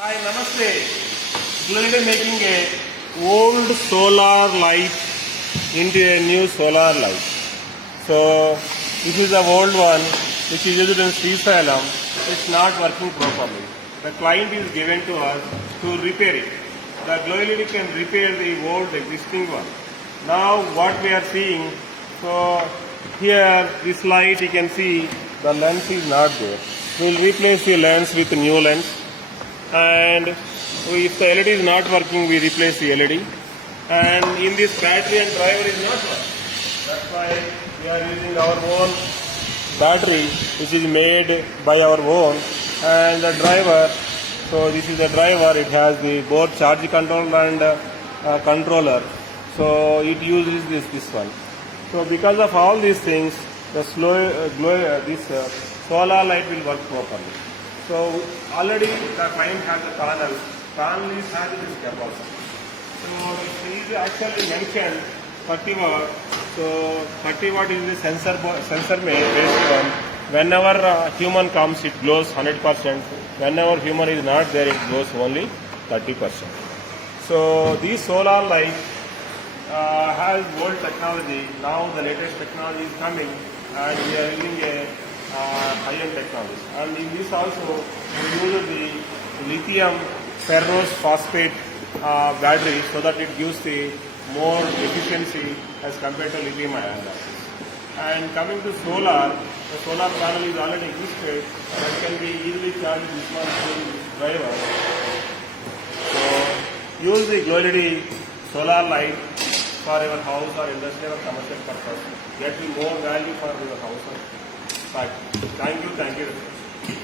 Hi, Namaste. Gloled is making a old solar light into a new solar light. So this is the old one which is used in Srisalam. It's not working properly. The client is given to us to repair it. The Gloled can repair the old existing one. Now what we are seeing, so here this light you can see the lens is not there. We will replace the lens with a new lens. And if the LED is not working, we replace the LED. And in this battery and driver is not working. That's why we are using our own battery, which is made by our own. And the driver, so this is the driver, it has the both charge control and controller. So it uses this one. So because of all these things, the solar light will work properly. So already the client has a panel. Panel is having this capacity. So it is actually mentioned 30 watt. So 30 watt is the sensor based one. Whenever human comes, it glows 100%. Whenever human is not there, it glows only 30%. So this solar light has old technology. Now the latest technology is coming, and we are using a high-end technology. And in this also, we use the lithium ferrous phosphate battery so that it gives the more efficiency as compared to lithium ion batteries. And coming to solar, the solar panel is already existed and can be easily charged with this one driver. So use the Gloled solar light for your house or industrial or commercial purpose. Get the more value for your house. Thank you.